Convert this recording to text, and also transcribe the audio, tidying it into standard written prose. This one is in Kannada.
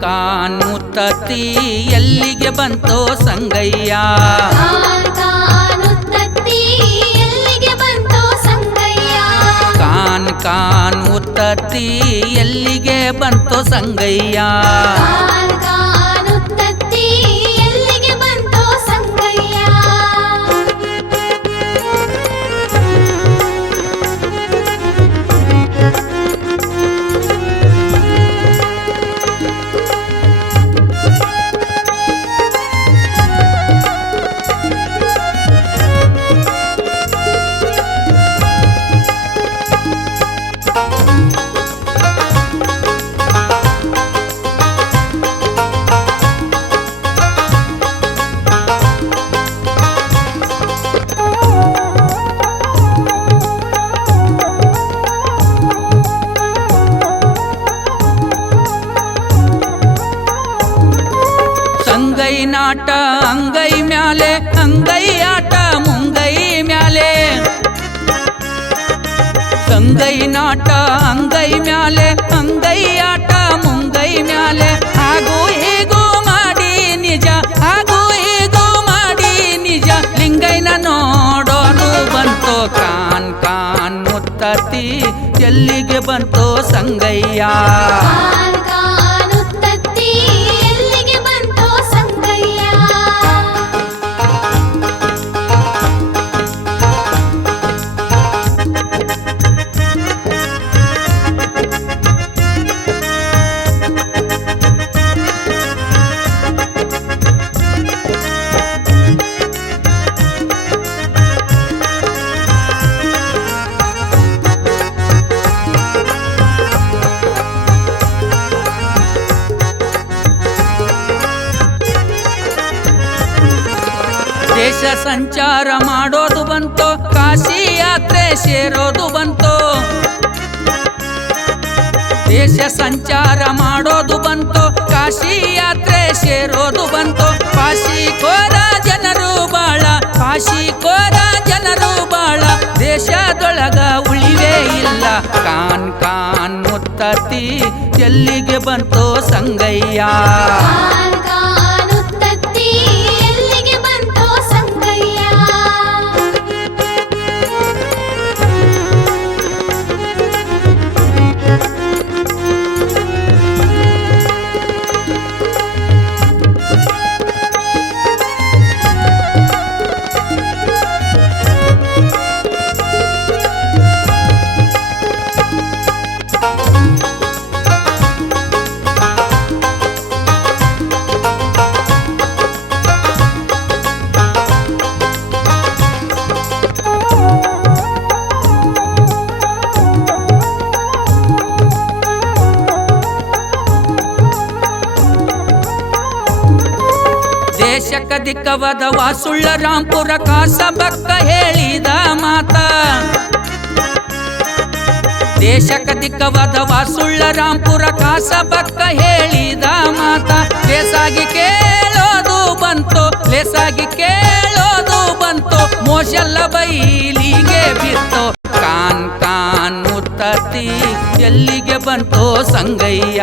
ಕಾನ್ ಮುತ್ತತ್ತಿ ಎಲ್ಲಿಗೆ ಬಂತೋ ಸಂಗಯ್ಯ ಕಾನ್ ಮುತ್ತತ್ತಿ ಎಲ್ಲಿಗೆ ಬಂತೋ ಸಂಗಯ್ಯ ಅಂಗೈ ನಾಟ ಅಂಗೈ ಮ್ಯಾಲೆ ಅಂಗೈ ಆಟ ಮುಂಗೈ ಮ್ಯಾಲೆ ಅಂಗೈ ನಾಟ ಅಂಗೈ ಮ್ಯಾಲೆ ಅಂಗೈ ಆಟ ಮುಂಗೈ ಮ್ಯಾಲೆ ಹಾಗೂ ಹೀಗೂ ಮಾಡಿ ನಿಜ ಹಾಗೂ ಹೀಗೂ ಮಾಡಿ ನಿಜ ಲಿಂಗೈನ ನೋಡೋದು ಬಂತೋ ಕಾನ್ ಮುತ್ತತ್ತಿ ಎಲ್ಲಿಗೆ ಬಂತೋ ಸಂಗಯ್ಯ ದೇಶ ಸಂಚಾರ ಮಾಡೋದು ಬಂತೋ ಕಾಶಿ ಯಾತ್ರೆ ಸೇರೋದು ಬಂತೋ ದೇಶ ಸಂಚಾರ ಮಾಡೋದು ಬಂತೋ ಕಾಶಿ ಯಾತ್ರೆ ಸೇರೋದು ಬಂತೋ ಕಾಶಿ ಕೋರ ಜನರು ಬಾಳ ಕಾಶಿ ಕೋರ ಜನರು ಬಾಳ ದೇಶದೊಳಗ ಉಳಿವೇ ಇಲ್ಲ ಕಾನ್ ಮುತ್ತತ್ತಿ ಎಲ್ಲಿಗೆ ಬಂತೋ ಸಂಗಯ್ಯ ದೇಶಕ ದಿಕ್ಕವದವ ಸುಳ್ಳ ರಾಂಪುರ ಕಾಸಬಕ್ಕ ಹೇಳಿದ ಮಾತ ದೇಶಕ ದಿಕ್ಕವದವ ಸುಳ್ಳ ರಾಂಪುರ ಕಾಸಬಕ್ಕ ಹೇಳಿದ ಮಾತ ಲೇಸಾಗಿ ಕೇಳೋದು ಬಂತು ಲೇಸಾಗಿ ಕೇಳೋದು ಬಂತು ಮೋಶಲ್ಲ ಬೈಲಿಗೆ ಬಿತ್ತು ಕಾನ್ ಮುತ್ತತ್ತಿ ಎಲ್ಲಿಗೆ ಬಂತೋ ಸಂಗಯ್ಯ